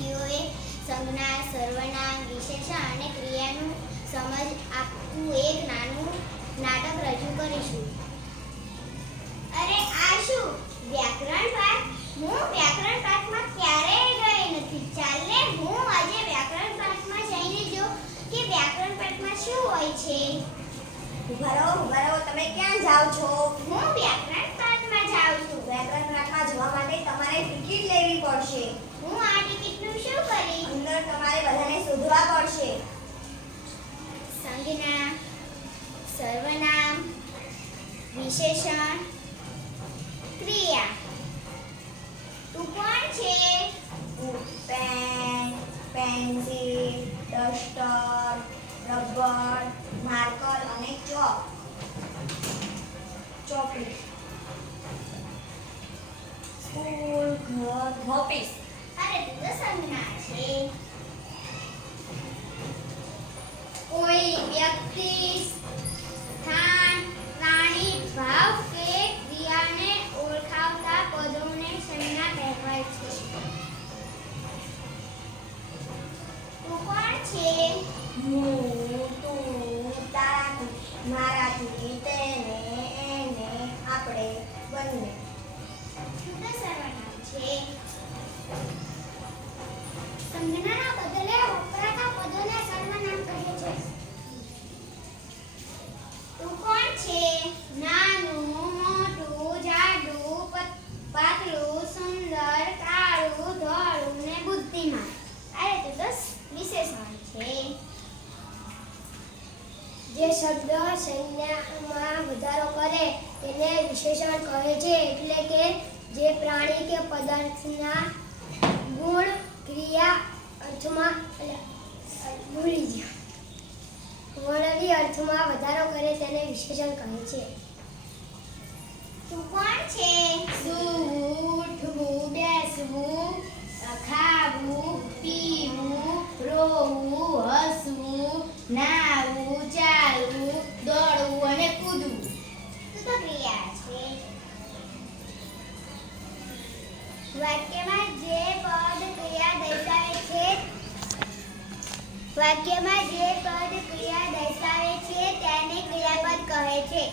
વિદ્યાર્થીઓએ સંજ્ઞા, સર્વનામ, વિશેષણ અને ક્રિયાનું સમજ આપતું એક નાનું નાટક રજૂ કરીશું. અરે આ શું વ્યાકરણ પાઠ? હું વ્યાકરણ પાઠમાં ક્યારેય ગઈ નથી. ચાલને હું આજે વ્યાકરણ પાઠમાં જઈને જોઉં કે વ્યાકરણ પાઠમાં શું હોય છે. ઉભા રહો, તમે ક્યાં જાવ છો? હું વ્યાકરણ પાઠમાં જાઉં છું. વ્યાકરણ પાઠમાં જવા માટે તમારે ટિકિટ લેવી પડશે. હું આ ટિકિટનું શું કરીશ? અંદર તમારે બધાને શોધવા પડશે. સંજ્ઞા, સર્વનામ, વિશેષણ, ક્રિયા. તું કોણ છે? Pen, pencil, duster, rubber, marker અને ચોપડી. સ્કૂલ, ઘર, ઓફિસ. અરે તું તો સંજ્ઞા છે. કોઈ વ્યક્તિ, સ્થાન, પ્રાણી, ભાવ કે ક્રિયાને ઓળખાવતા પદોને સંજ્ઞા કહેવાય છે. તું કોણ છે? હું, તું, તારાથી, મારાથી, તેને, એને, આપણે, બંને. તું તો સર્વનામ છે. સંજ્ઞાના બદલે વપરાતા પદોને સર્વનામ કહે છે. તું કોણ છે? નાનું, મોટું, જાડું, પાતળું, સુંદર, કાળું, ધોળું ને બુદ્ધિમાન. અરે તું તો વિશેષણ છે. જે શબ્દ સંજ્ઞામાં વધારો કરે તેને વિશેષણ કહે છે. એટલે કે જે પ્રાણી કે પદાર્થના ગુણ, ક્રિયા, અર્થમાં વર્ણની અર્થમાં વધારો કરે તેને વિશેષણ કહે છે. તું કોણ છે? સૂવું, ઉઠવું, બેસવું, ખાવું, પીવું, રોવું, હસવું, નાહવું, ચાલવું, દોડવું અને કૂદવું. તું તો ક્રિયા છે. વાક્યમાં જે પદ ક્રિયા દર્શાવે છે તેને ક્રિયાપદ કહે છે.